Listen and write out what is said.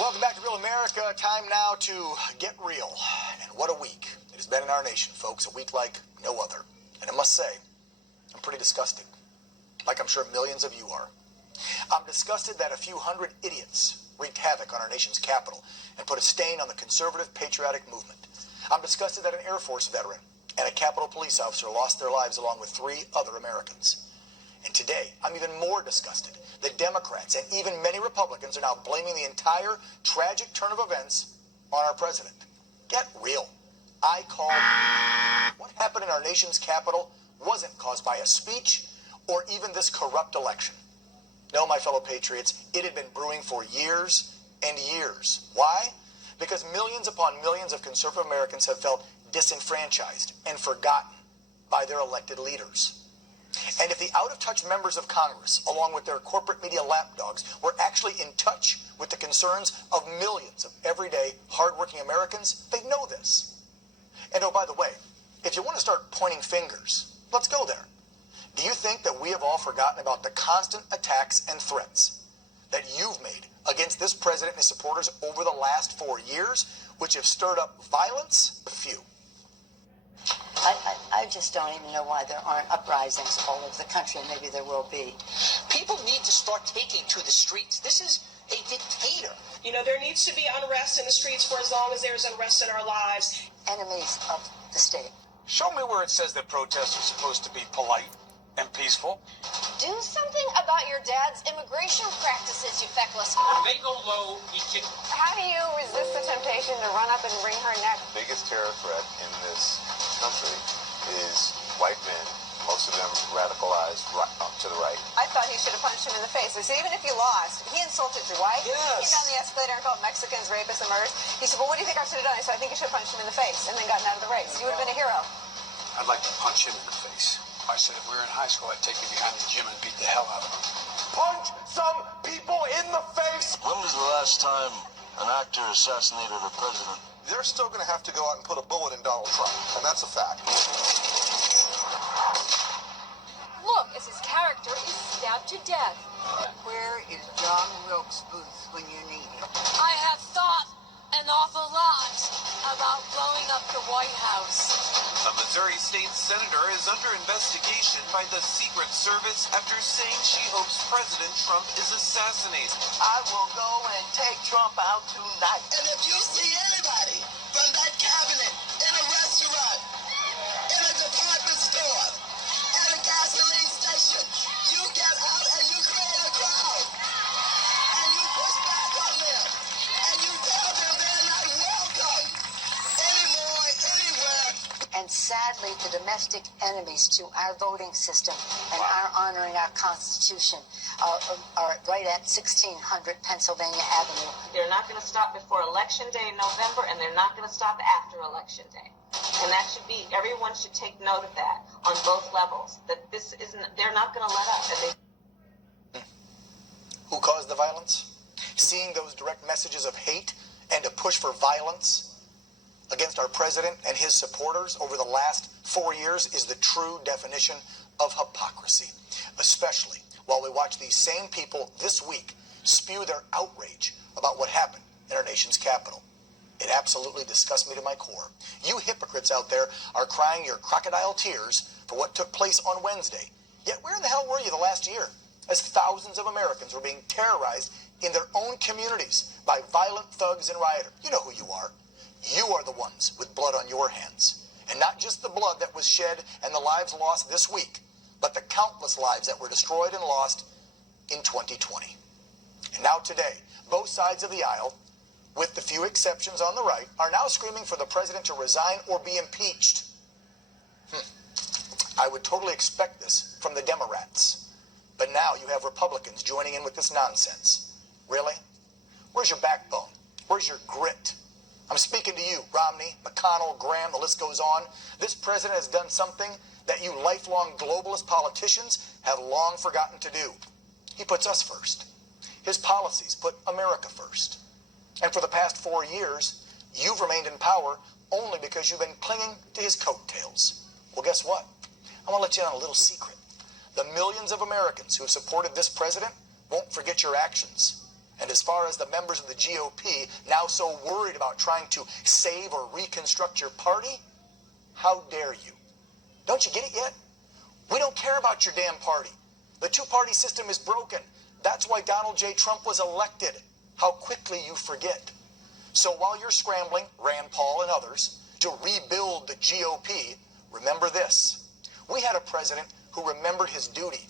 Welcome back to Real America. Time now to get real. And what a week it has been in our nation, folks. A week like no other. And I must say, I'm pretty disgusted. Like I'm sure millions of you are. I'm disgusted that a few hundred idiots wreaked havoc on our nation's capital and put a stain on the conservative patriotic movement. I'm disgusted that an Air Force veteran and a Capitol police officer lost their lives along with 3 other Americans. And today, I'm even more disgusted that Democrats and even many Republicans are now blaming the entire tragic turn of events on our president. Get real. I call what happened in our nation's capital wasn't caused by a speech or even this corrupt election. No, my fellow patriots, it had been brewing for years and years. Why? Because millions upon millions of conservative Americans have felt disenfranchised and forgotten by their elected leaders. And if the out-of-touch members of Congress, along with their corporate media lapdogs, were actually in touch with the concerns of millions of everyday, hardworking Americans, they'd know this. And oh, by the way, if you want to start pointing fingers, let's go there. Do you think that we have all forgotten about the constant attacks and threats that you've made against this president and his supporters over the last 4 years, which have stirred up violence? A few. I just don't even know why there aren't uprisings all over the country, and maybe there will be. People need to start taking to the streets. This is a dictator. You know, there needs to be unrest in the streets for as long as there's unrest in our lives. Enemies of the state. Show me where it says that protests are supposed to be polite and peaceful. Do something about your dad's immigration practices, you feckless. They go low, we kick. How do you resist the temptation to run up and wring her neck? The biggest terror threat in this country is white men, most of them radicalized to the right. I thought he should have punched him in the face. I said, even if you lost, he insulted your wife. Yes. He came down the escalator and called Mexicans rapists and murderers. He said, well, what do you think I should have done? I said, I think you should have punched him in the face and then gotten out of the race. You would have been a hero. I'd like to punch him in the face. I said if we were in high school, I'd take him behind the gym and beat the hell out of him. Punch some people in the face! When was the last time an actor assassinated a president? They're still going to have to go out and put a bullet in Donald Trump, and that's a fact. Look, as his character is stabbed to death. Where is John Wilkes Booth when you need him? I have thought an awful lot about blowing up the White House. A Missouri state senator is under investigation by the Secret Service after saying she hopes President Trump is assassinated. I will go and take Trump out tonight. And if you see anybody from that cabinet in a restaurant, in a department store, at a gasoline station, you get out and you create a crowd. And you push back on them. And you tell them they're not welcome anymore, anywhere. And sadly, the domestic enemies to our voting system and our honoring our Constitution are right at 1600 Pennsylvania Avenue. They're not going to stop before Election Day in November, and they're not going to stop after Election Day. And that should be, everyone should take note of that on both levels, that this isn't, they're not going to let up. And Who caused the violence? Seeing those direct messages of hate and a push for violence against our president and his supporters over the last 4 years is the true definition of hypocrisy, especially while we watch these same people this week spew their outrage about what happened in our nation's capital. It absolutely disgusts me to my core. You hypocrites out there are crying your crocodile tears for what took place on Wednesday. Yet where in the hell were you the last year, as thousands of Americans were being terrorized in their own communities by violent thugs and rioters? You know who you are. You are the ones with blood on your hands. And not just the blood that was shed and the lives lost this week, but the countless lives that were destroyed and lost in 2020. And now today, both sides of the aisle, with the few exceptions on the right, are now screaming for the president to resign or be impeached. I would totally expect this from the Democrats. But now you have Republicans joining in with this nonsense. Really? Where's your backbone? Where's your grit? I'm speaking to you, Romney, McConnell, Graham, the list goes on. This president has done something that you lifelong globalist politicians have long forgotten to do. He puts us first. His policies put America first. And for the past 4 years, you've remained in power only because you've been clinging to his coattails. Well, guess what? I want to let you in on a little secret. The millions of Americans who have supported this president won't forget your actions. And as far as the members of the GOP now so worried about trying to save or reconstruct your party, how dare you? Don't you get it yet? We don't care about your damn party. The two-party system is broken. That's why Donald J. Trump was elected. How quickly you forget. So while you're scrambling, Rand Paul and others, to rebuild the GOP, remember this. We had a president who remembered his duty